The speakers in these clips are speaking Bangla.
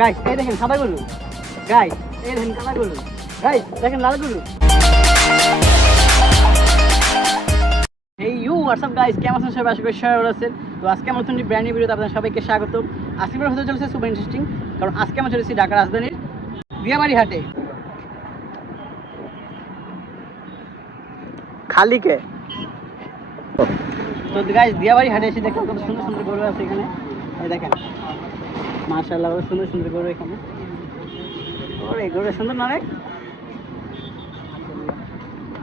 গাইস এই দেখেন সাদা গরু, গাইস এই দেখেন কালা গরু, গাইস দেখেন লাল গরু। এই ইউ হোয়াটসঅ্যাপ গাইস, কেমন আছেন সবাই? আশা করি সবাই ভালো আছেন। তো আজকে আমার নতুন ব্র্যান্ড নিউ ভিডিওতে আপনাদের সবাইকে স্বাগত। আজকে আমরা হতে চলেছে সুপার ইন্টারেস্টিং, কারণ আজকে আমরা চলেছি ঢাকা রাজধানীর দিয়াবাড়ি হাটে। খালিকে তো গাইস দিয়াবাড়ি হাটে এসে দেখেন কত সুন্দর সুন্দর গরু আছে এখানে। এই দেখেন মাশাআল্লাহ, সুন্দর সুন্দর গরু এখানে। ওরে গরু সুন্দর না রে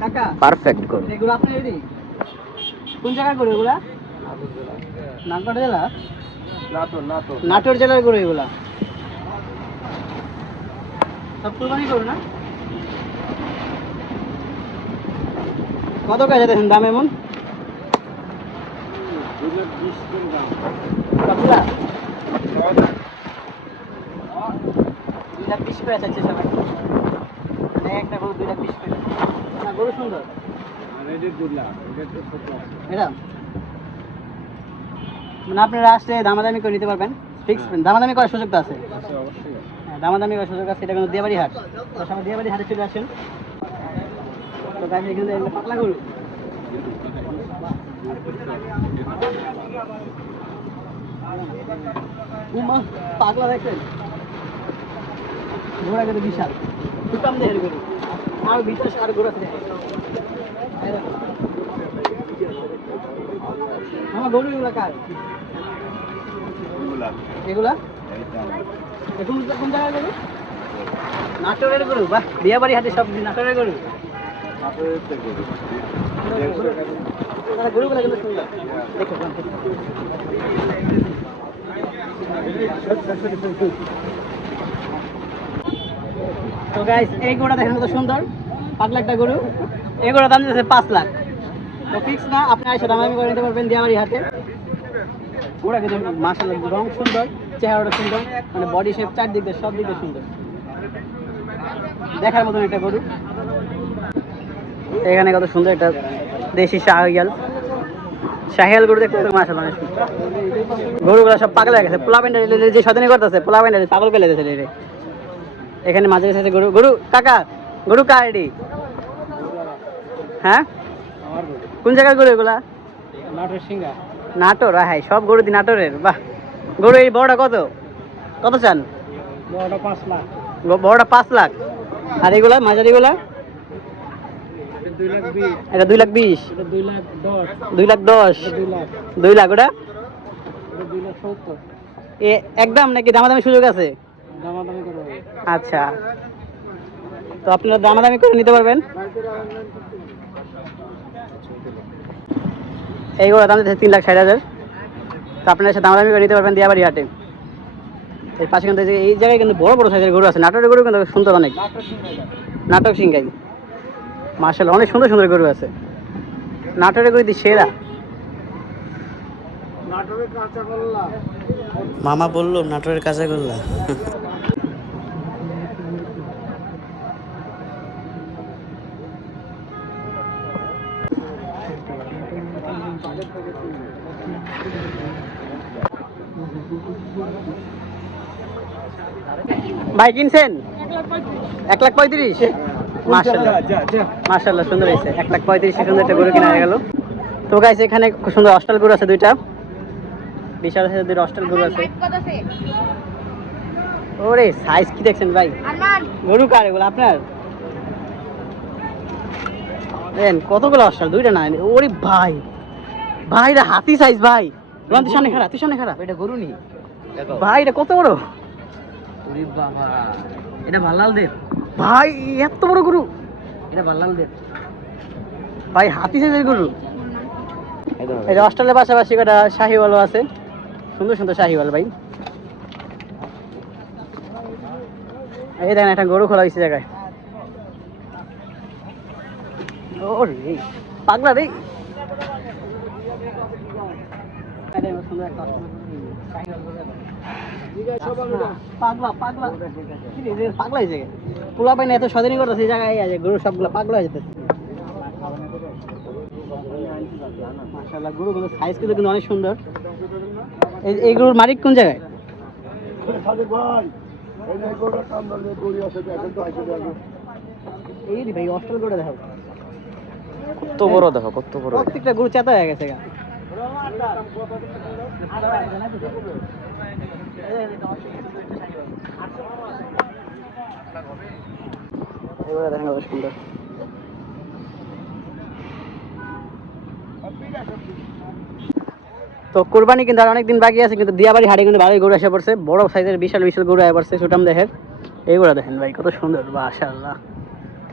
কাকা? পারফেক্ট গরু। এগুলো আপনি রেডি? কোন জায়গার গরু এগুলা? নাটোর জেলা? নাটোর জেলার গরু এগুলা। সব কুরবানি গরু না? কত কাজে দেখেন দাম এমন? 2,20,000 করে দাম। কতলা? 2,20,000 করে চাচ্ছে সবাই। মানে একটা গরু 2,20,000 করে। না গরু সুন্দর। আর এটা 2 লাখ, এটা তো 7 লাখ। এটা মানে আপনারা আসলে দামাদামি করে নিতে পারবেন। ফিক্স দামাদামি করার সুযোগ তো আছে। অবশ্যই। হ্যাঁ দামাদামি করার সুযোগ আছে। এটা কিন্তু দিয়াবাড়ি হাট। তো সবাই দিয়াবাড়ি হাটে চলে আসেন। তো গাইস এখানে একটা পাতলা গরু। উমা পাগলা দেখছেন? ঘোড়া কিন্তু বিশাল দুটাম দেহের গরু। আর বিশেষ আর ঘোড়া আছে আমার গরু। এগুলা কার? এগুলা কোন জায়গায় গরু? নাটোরের গরু। বাহ, দিয়াবাড়ি হাটে সব নাটোরের গরু। গরুগুলা কিন্তু সুন্দর দেখো। তো গাইস এই গরুটা দেখেন কত সুন্দর, পাগলা একটা গরু। এই গরুর দাম দিতেছে 5 লাখ। তো ফিক্স না, আপনি এসে দামাদামি করে নিতে পারবেন দিয়াবাড়ি হাটে। ওরা কিন্তু মাশাআল্লাহ রং সুন্দর, চেহারাটা সুন্দর, মানে বডি শেপ চারদিক দিয়ে সব দিক দিয়ে সুন্দর, দেখার মতন একটা গরু। এখানে কত সুন্দর একটা দেশি শাহিয়াল গরু দেখতে মাশাআল্লাহ। গরুগুলো সব পাগল হয়ে গেছে। পোলাপেন্ডা যে সদানি করতেছে, পোলাপেন্ডা পাগল করে দিয়েছে রে। এখানে মাঝে সাথে গরু গরু কাকা গরু কার এডি? হ্যাঁ কোন জায়গার গরু এগুলা? নাটোর সিংহা। নাটোর? হ্যাঁ সব গরু দি নাটোরের। বাহ, গরু এই বড়টা কত কত চান? বড়টা 5 লাখ। বড়টা 5 লাখ। আর এগুলা মাঝারিগুলা? এটা 2,20,000। 2,10,000। 2 লাখ। ওটা 2,70,000। একদম নাকি দামাদামি সুযোগ আছে? দামাদামি করব। আচ্ছা, তো আপনারা দামাদামি করে নিতে পারবেন। এইগুলো দাম দিচ্ছে 3,60,000। তো আপনারা এসে দামাদামি করে নিতে পারবেন দিয়াবাড়ি হাটে। এর পাশে কিন্তু এই জায়গায় কিন্তু বড় বড় সাইজের গরু আছে। নাটোরের গরু কিন্তু সুন্দর অনেক। নাটক সিংগাই মাশাআল্লাহ, অনেক সুন্দর সুন্দর গরু আছে। নাটোরের গরু দিয়ে সেরা। নাটোরের কাঁচাগোল্লা মামা বললো, নাটোরের কাঁচাগোল্লা। ভাই কিনছেন? 1,35,000। মাশাআল্লাহ মাশাআল্লাহ, সুন্দর হয়েছে। 1,35,000 সুন্দর একটা গরু কিনা হয়ে গেল। তো গাইস এখানে খুব সুন্দর অস্টাল গরু আছে দুইটা, বিশাল সাইজের দুইটা অস্টাল গরু আছে। ওরে সাইজ কি দেখছেন ভাই? গরু কার এগুলো? আপনার? দেন কতগুলো অস্টাল, দুইটা না। ওরে ভাই ভাই এটা হাতি সাইজ ভাই। তুই সামনে খারাপ, তুই সামনে খারাপ। এটা গরু নি ভাই, এটা কত বড়? ওরে বাবা, এটা ভাল্লাল দেব ভাই, এত বড় গরু। এটা ভাল্লাল দেব ভাই, হাতি সাইজের গরু। এটা অস্ট্রেলিয়ার পাশাপাশি একটা শাহিওয়ালও আছে, সুন্দর সুন্দর শাহিওয়াল ভাই। এই দেখেন একটা গরু খোলা হয়েছে জায়গায়। ও রে পাগলা রে। পাগলা পাগলা পাগলা হয়েছে। পোলা পাই না এত সদিনী করতেছে এই জায়গায়, গরু সবগুলো পাগলা হয়ে যেতেছে। মাশাআল্লাহ, গরুগুলোর সাইজ কিন্তু অনেক সুন্দর। এই গরুর মালিক কোন জায়গায়? এই রে ভাই অস্ট্রেল গরুটা দেখো কত বড়, দেখো কত বড়। প্রত্যেকটা গরু চেতা হয়ে গেছে গা। এগুলো দেখেন কত সুন্দর। তো কোরবানি কিন্তু আর অনেকদিন বাকি আছে, কিন্তু দিয়াবাড়ি হাটে কিন্তু ভালোই গরু এসে পড়ছে, বড় সাইজের বিশাল বিশাল গরু এসে পড়ছে সুটাম দেখেন। এইগুলো দেখেন ভাই কত সুন্দর, মাশাআল্লাহ।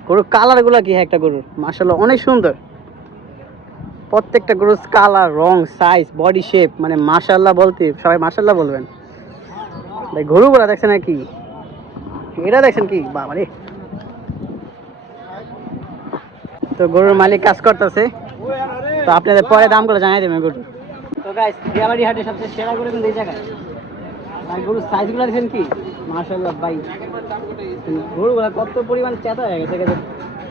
গরুর কালার গুলা কি একটা গরুর, মাশাআল্লাহ অনেক সুন্দর। প্রত্যেকটা গরুর কালার, রং, সাইজ, বডি শেপ, মানে মাশাআল্লাহ বলতে সবাই মাশাআল্লাহ বলবেন ভাই। গরুগুলা দেখছেন কি, এটা দেখছেন কি, বাবা রে। তো গরুর মালিক কাজ করতেছে, তো আপনাদের পরে দামগুলো জানাই দেবেন গরু। তো গাইস, দিয়াবাড়ি হাটে সবচেয়ে সেরা গরু কিন্তু এই জায়গায়। আর গরুর সাইজগুলো দেখেন কি, মাশাআল্লাহ ভাই। গরুগুলা কত পরিমাণ চেতা হয়ে গেছে,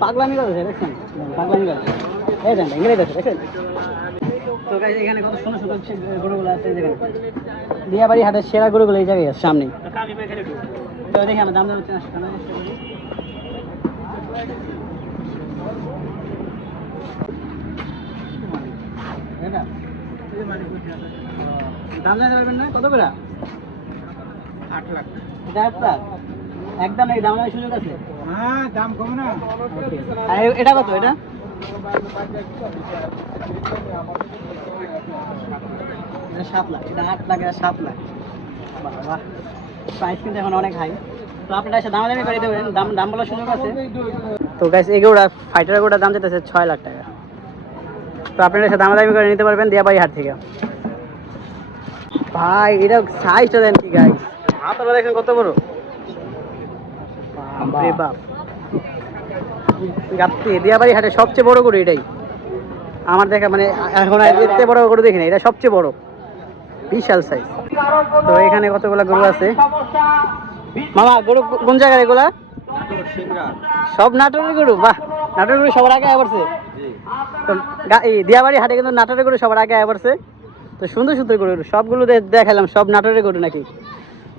পাগলামি করতেছে দেখছেন, পাগলামি করছে। এই দেখেন ভেঙে যাচ্ছে দেখেন। তো গাইস, এখানে কত সুন্দর সুন্দর গরুগুলো আছে এই জায়গায়। দিয়াবাড়ি হাটের সেরা গরুগুলো এই জায়গায় আছে সামনে। তো দেখি আমরা দাম জানার চেষ্টা করি। দাম জানাতে পারবেন না কত করে? 8 লাখ। এটা 8 লাখ একদম, এই দাম জানার সুযোগ আছে? হ্যাঁ, দাম কম না। আর এটা কত? এটা 7 লাখ। এটা 8 লাখ, এটা 7 লাখ। বাহ, প্রাইস কিন্তু এখন অনেক হাই। তো আপনারা এসে দামাদামি করে দেবেন, দাম বলার সুযোগ আছে। তো গাইস, এগুলা ফাইটার গোটার দাম যেতেছে 6 লাখ টাকা। তো আপনারা এসে দামাদামি করে নিতে পারবেন দিয়াবাড়ি হাট থেকে। ভাই এটা সাইজটা দেন কি গাইস, মাথাটা দেখেন কত বড়, বাপরে বাপ। গাপ্তি দিয়াবাড়ি হাটে সবচেয়ে বড় গরু এটাই আমার দেখা, মানে এখন এতে বড় গরু দেখি না, এটা সবচেয়ে বড়, বিশাল সাইজ। তো এখানে কতগুলো গরু আছে মামা। গরু কোন জায়গার এগুলা? সব নাটোরের গরু? বাহ, নাটোরের গরু সবার আগে আয় পড়ছে। তো এই দিয়াবাড়ি হাটে কিন্তু নাটোরের গরু সবার আগে আয় পড়ছে। তো সুন্দর সুন্দর গরু, সবগুলো দেখালাম, সব নাটোরের গরু নাকি?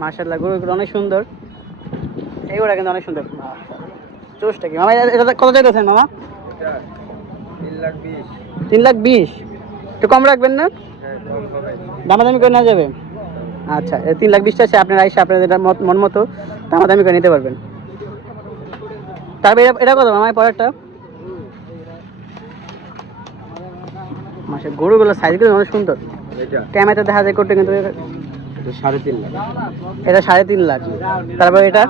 মাশাআল্লাহ, গরুগুলো অনেক সুন্দর। এইগুলা কিন্তু অনেক সুন্দর। চোষটা কি মামা, এটা কত চাইতেছেন মামা? 3,20,000। একটু কম রাখবেন না? দামাদামি করে নেওয়া যাবে? আচ্ছা, 3,20,000 আছে। আপনারা এসে আপনাদের মন মতো দামাদামি করে নিতে পারবেন। তারপরে এটা কত মামা পরেরটা? মাসে গরুগুলো সাইজগুলো অনেক সুন্দর, ক্যামেরাতে দেখা যায় করতে, কিন্তু 3.5 লাখ। এটা 3.5 লাখ। তারপর এটা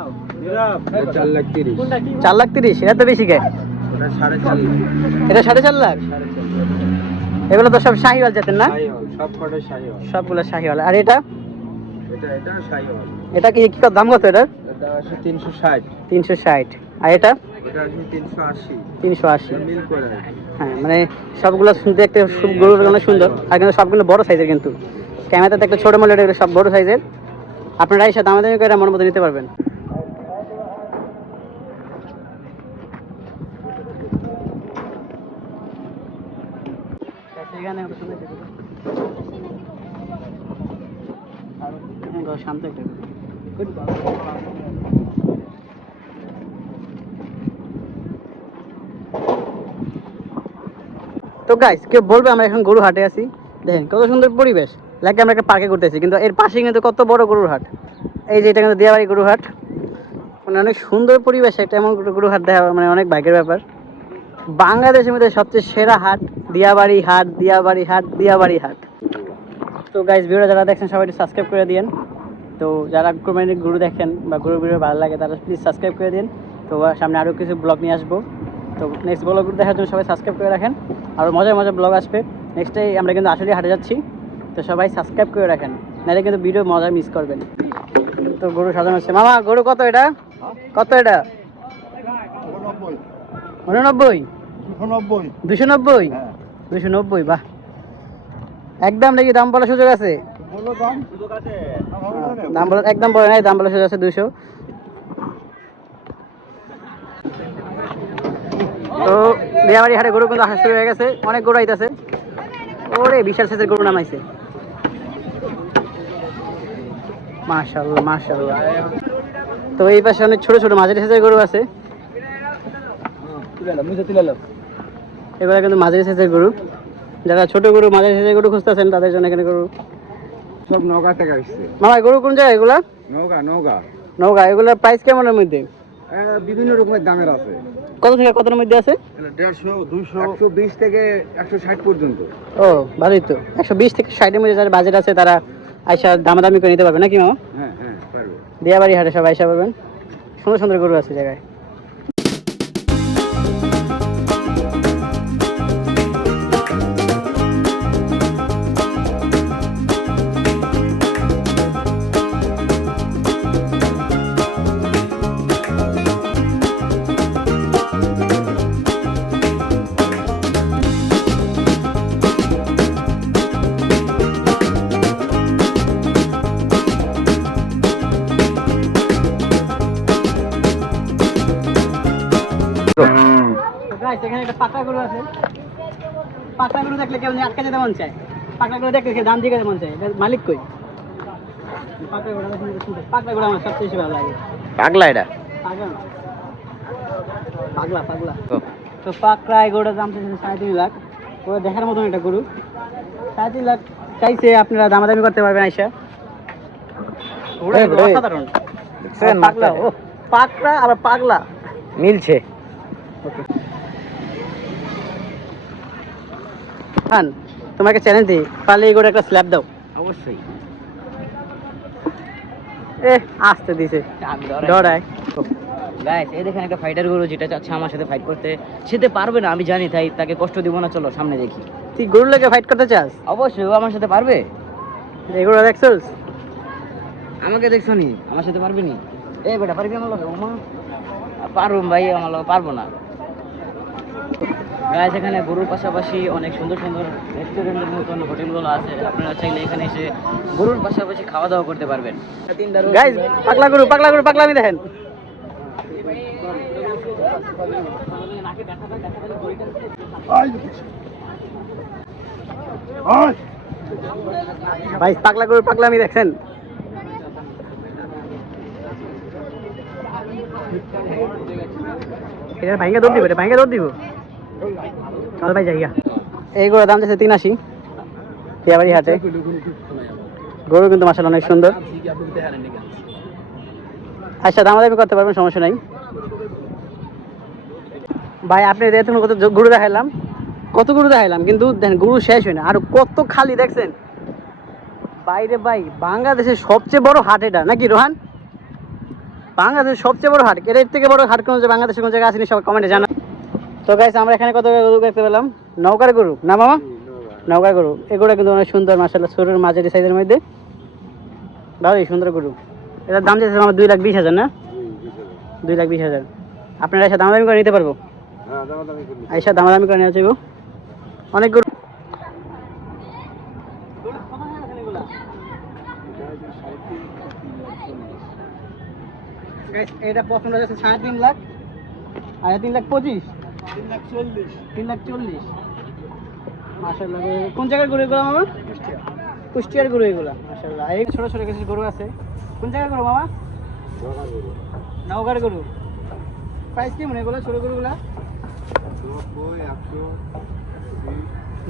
4,30,000। এটা তো বেশি গায়ে। এটা 4.5 লাখ। এগুলো তো সব শাহিওয়াল জাতের না? সবগুলো শাহিওয়াল। আর এটা এটা কি দাম কত? এটা 360। আর এটা 380। হ্যাঁ, মানে সবগুলো দেখতে গরুগুলো অনেক সুন্দর, আর কিন্তু সবগুলো বড় সাইজের। কিন্তু ক্যামেরাতে একটা ছোট মডেল, সব বড় সাইজের। আপনারা এসে দামাদামি করে মন মতো নিতে পারবেন। শান্ত একটা। তো গাইস, কেউ বলবে আমরা এখন গরু হাটে আছি, দেখেন কত সুন্দর পরিবেশ, লাগে আমরা একটা পার্কে করতেছি, কিন্তু এর পাশে কিন্তু কত বড় গরুর হাট। এই যে এটা কিন্তু দিয়াবাড়ি গরু হাট, মানে অনেক সুন্দর পরিবেশ। একটা এমন গরু হাট দেখা মানে অনেক ভাগ্যের ব্যাপার। বাংলাদেশের মধ্যে সবচেয়ে সেরা হাট দিয়াবাড়ি হাট, দিয়াবাড়ি হাট, দিয়াবাড়ি হাট। তো গাইস, ভিডিওটা যারা দেখছেন সবাই একটু সাবস্ক্রাইব করে দিন। তো যারা কোরবানির গরু দেখেন বা গরু ভিডিও ভালো লাগে, তারা প্লিজ সাবস্ক্রাইব করে দিন। তো সামনে আরও কিছু ব্লগ নিয়ে আসবো। তো নেক্সট ব্লগ দেখার জন্য সবাই সাবস্ক্রাইব করে রাখেন। আরও মজার মজার ব্লগ আসবে। নেক্সটে আমরা কিন্তু আসলে হাটে যাচ্ছি, তো সবাই সাবস্ক্রাইব করে রাখেন, নাহলে কিন্তু ভিডিও মজা মিস করবেন। তো গরু সাজানো হচ্ছে। মামা গরু কত এটা? কত এটা? 89। 290। 290, বাহ। একদম নাকি দাম বলার সুযোগ আছে? দাম বলার একদম বলে নাই, দাম বলার সুযোগ আছে 200। তো দিয়াবাড়ি হাটে গরু কিন্তু আসা শুরু হয়ে গেছে, অনেক গরু আইতেছে। ওরে বিশাল সাইজের গরু নামাইছে, মাশাআল্লাহ মাশাআল্লাহ। তো এই পাশে অনেক ছোট ছোট মাঝারি সাইজের গরু আছে, এগুলো কিন্তু মাঝারি সাইজের গরু। যারা ছোট গরু মাঝারি সাইজের গরু খুঁজতেছেন তাদের জন্য এখানে গরু সব নওগাঁ থেকে আসছে। মামা গরু কোন জায়গায় এগুলা? নওগাঁ নওগাঁ। নৌকা। এগুলোর প্রাইস কেমনের মধ্যে? বিভিন্ন রকমের দামের আছে, কত থেকে কতর মধ্যে আছে? 150, 200, 120 থেকে 160 পর্যন্ত। ও ভালোই তো, 120 থেকে 60 এর মধ্যে যারা বাজেট আছে তারা আইসা দামাদামি করে নিতে পারবে নাকি মামা? হ্যাঁ হ্যাঁ পারবে। দিয়াবাড়ি হাটে সব আইসা পারবেন, সুন্দর সুন্দর গরু আছে জায়গায়। এখানে একটা পাকড়া গরু আছে, পাকড়া গরু দেখলে কেউ আটকে যেতে মন চায়, পাকড়া গরু দেখলে দাম দিয়ে যেতে মন চায়। মালিক কই? পাকড়া গরু দেখলে সুন্দর, পাকড়া গরু আমার সবচেয়ে বেশি ভালো লাগে। পাগলা এটা। পাগলা না? পাগলা পাগলা। তো পাকড়া এই গরুটার দাম চাইছে 3.5 লাখ। ওরা দেখার মতন একটা গরু, 3.5 লাখ চাইছে। আপনারা দামাদামি করতে পারবেন আইসা। ওরা অসাধারণ পাগলা। ও পাকড়া আর পাগলা মিলছে। খান, তোমাকে চ্যালেঞ্জ দিই, পারলে এই গরু একটা স্ল্যাব দাও। অবশ্যই। আসতে দিছে ডরায়। গাইস এই দেখেন একটা ফাইটার গরু, যেটা চাচ্ছে আমার সাথে ফাইট করতে, সেতে পারবে না আমি জানি, তাই তাকে কষ্ট দিব না। চলো সামনে দেখি। তুই গরুর লেগে ফাইট করতে চাস? অবশ্যই, ও আমার সাথে পারবে। এই গরু দেখছস? আমাকে দেখছো নি? আমার সাথে পারবে নি? এই বেটা পারবি আমার লগে? ওমা পারবো ভাই, আমার লগে পারবো না। গাইস এখানে গরুর পাশাপাশি অনেক সুন্দর সুন্দর রেস্টুরেন্টের মতন হোটেলগুলো আছে, আপনারা চাইলে এখানে এসে গরুর পাশাপাশি খাওয়া দাওয়া করতে পারবেন। গাইস পাগলা গরু, পাগলা গরু, পাগলামি দেখেন। ভাই পাগলা গরু, পাগলামি দেখেন। এটা ভাইঙ্গা দৌড় দিব, এটা ভাইঙ্গা দৌড় দিব। চল ভাই জায়গা। এই গরুর দাম যাচ্ছে 83 দিয়াবাড়ি হাটে। গরু কিন্তু মাশাআল্লাহ অনেক সুন্দর। আচ্ছা দামাদামি করতে পারবেন, সমস্যা নাই। ভাই আপনি দেখুন কত গরু দেখাইলাম, কত গরু দেখাইলাম, কিন্তু দেখেন গরু শেষ হয় না, আর কত খালি দেখছেন। বাইরে ভাই বাংলাদেশের সবচেয়ে বড় হাট এটা নাকি রোহান? বাংলাদেশের সবচেয়ে বড় হাট, এর থেকে বড় হাট কোন বাংলাদেশের কোন জায়গায় আসেনি, সব কমেন্টে জানা। তো গাইস আমরা এখানে কত গরু দেখতে পেলাম। নৌকার গরু না মামা? নৌকার গরু। এগুলো কিন্তু অনেক সুন্দর মাশাআল্লাহ, ছোটোর মাঝারি সাইজের মধ্যে ভালোই সুন্দর গরু। এটার দাম চাইছে আমার 2,20,000 না? 2,20,000। আপনারা এসে দামাদামি করে নিতে পারবো? এসে দামাদামি করে নিয়ে যাবো। অনেক গরু। এটা পছন্দ হচ্ছে 3.5 লাখ, আর 3,25,000, 3,40,000 মাশাআল্লাহ। কোন জায়গার গরু এগুলো মামা? কুষ্টিয়ার গরু এগুলো মাশাআল্লাহ। এই ছোট ছোট কিছু গরু আছে। কোন জায়গার গরু মামা? নওগাঁর গরু। প্রাইস কেমন এগুলো ছোট গরুগুলা?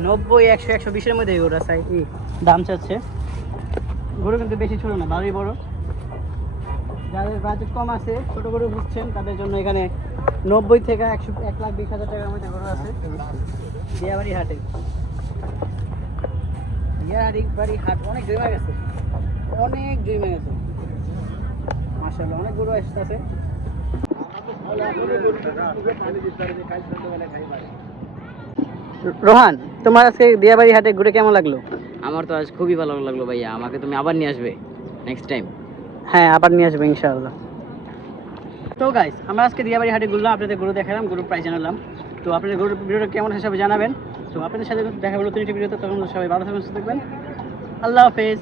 90, 100, 120 এর মধ্যে গরু আছে কি দাম চাচ্ছে। গরু কিন্তু বেশি ছোট না, ভালোই বড়। যাদের বাজেট কম আছে, ছোট গরু খুঁজছেন, তাদের জন্য এখানে 90 থেকে 1,20,000 টাকার মধ্যে গরু আছে দিয়াবাড়ি হাটে। দিয়াবাড়ি হাট অনেক জমে গেছে, অনেক জমে গেছে মাশাআল্লাহ। অনেক গরু আসতেছে। রোহান তোমার আজকে দিয়াবাড়ি হাটে ঘুরে কেমন লাগলো? আমার তো আজ খুবই ভালো লাগলো ভাইয়া, আমাকে তুমি আবার নিয়ে আসবে নেক্সট টাইম। হ্যাঁ আবার নিয়ে আসবে ইনশাআল্লাহ। তো গাইস আমরা আজকে দিয়াবাড়ি হাটে ঘুরলাম, আপনাদের গরু দেখালাম, গরুর প্রাইস জানালাম। তো আপনাদের গরুর ভিডিওটা কেমন হিসাবে জানাবেন। তো আপনাদের সাথে দেখা হলো নতুন একটি ভিডিওতে, তখন সবাই ভালো থাকবেন, সুস্থ থাকবেন। আল্লাহ হাফেজ।